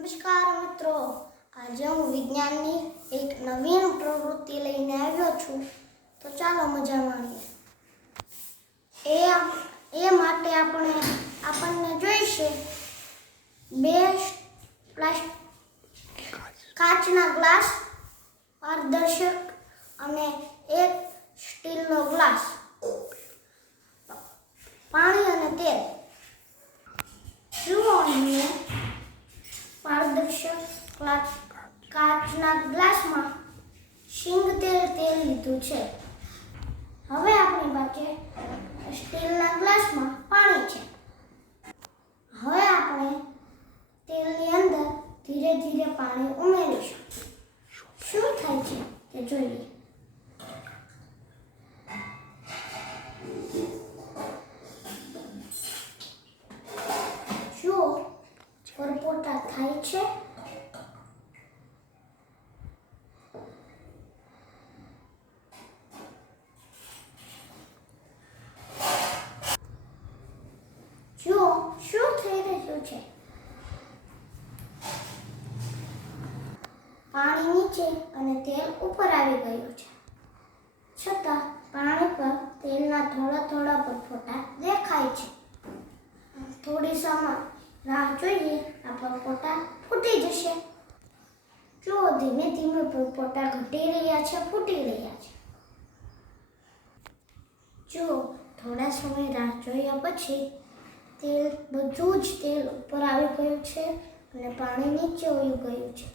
નમસ્કાર મિત્રો, આજે હું વિજ્ઞાનની એક નવીન પ્રવૃત્તિ લઈને આવ્યો છું. તો ચાલો મજા માણીએ. એ માટે આપણને જોઈશે બે કાચના ગ્લાસ, પારદર્શક અને એક સ્ટીલનો ગ્લાસ, પાણી અને તેલ. જુઓ, અહીં પારદર્શક કાચના ગ્લાસમાં શીંગ તેલ લીધું છે. હવે આપણી પાસે સ્ટીલના ગ્લાસમાં પાણી છે. હવે આપણે તેલની અંદર ધીરે ધીરે પાણી ઉમેરીશું. શું થાય છે તે જોઈએ. જુઓ, પરપોટા થાય છે. જુઓ, શું થઈ રહ્યું છે. પાણી નીચે અને તેલ ઉપર આવી ગયું છે. છતાં પાણી પર તેલના થોડા થોડા પરપોટા દેખાય છે. થોડી સમય રાહ જોઈએ, આ પરપોટા ફૂટી જશે. જુઓ, ધીમે ધીમે પરપોટા ઘટી રહ્યા છે, ફૂટી રહ્યા છે. જુઓ, થોડા સમય રાહ જોયા પછી બધું જ તેલ ઉપર આવી ગયું છે અને પાણી નીચે વહી ગયું છે.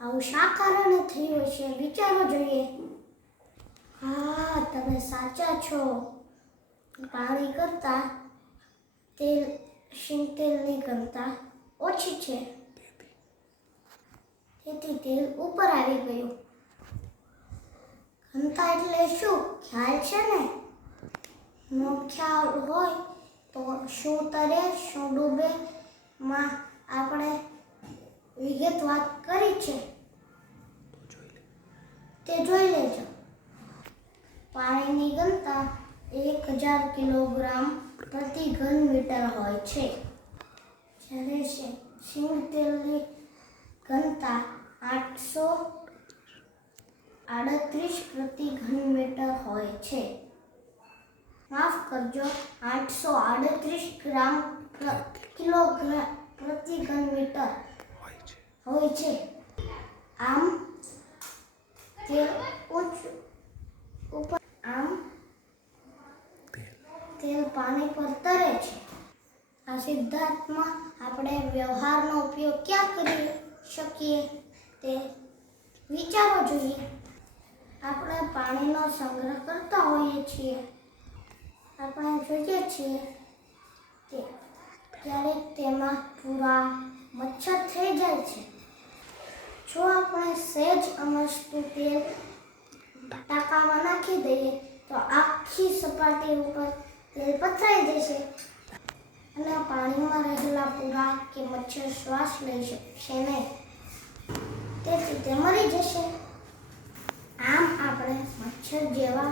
આવું શા કારણે થયું હશે, વિચારો જોઈએ. હા, તમે સાચા છો. પાણી કરતાં શીંગ તેલની ઘનતા ઓછી છે, તેથી તેલ ઉપર આવી ગયું. ઘનતા એટલે શું, ખ્યાલ છે ને? નો ખ્યાલ હોય તો શું તરે શું ડૂબે માં આપણે વિગતવાર કરી છે, તે જોઈ લેજો. પાણીની ઘનતા 1000 કિલોગ્રામ પ્રતિ ઘન મીટર હોય છે, જ્યારે શીંગ તેલની ઘનતા 838 પ્રતિ ઘન મીટર હોય છે. માફ કરજો, 838 કિલોગ્રામ પ્રતિ ઘન મીટર હોય છે. આમ તેલ પાણી પર તરે છે. આ સિદ્ધાંતમાં આપણે વ્યવહારનો ઉપયોગ ક્યાં કરી શકીએ તે વિચારવો જોઈએ. આપણે પાણીનો સંગ્રહ કરતા હોઈએ છીએ. આપણે જોઈએ છીએ કે ક્યારેક તેમાં પૂરા મચ્છર થઈ જાય છે. જો આપણે સહેજ અમસ્તું તેલ ટાંકામાં નાખી દઈએ તો આખી સપાટી ઉપર તેલ પથરાઈ જશે અને પાણીમાં રહેલા પૂરા કે મચ્છર શ્વાસ લઈ શકશે નહીં, તેથી તે મરી જશે. આમ આપણે મચ્છર જેવા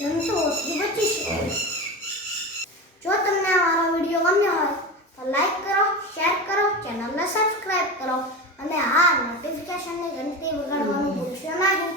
જંતુઓથી બચીશું. જો તમને આ મારો વિડીયો ગમ્યો હોય તો લાઈક કરો, શેર કરો, ચેનલને સબસ્ક્રાઇબ કરો અને નોટિફિકેશનની ઘંટી વગાડવાનું ભૂલશો નહીં.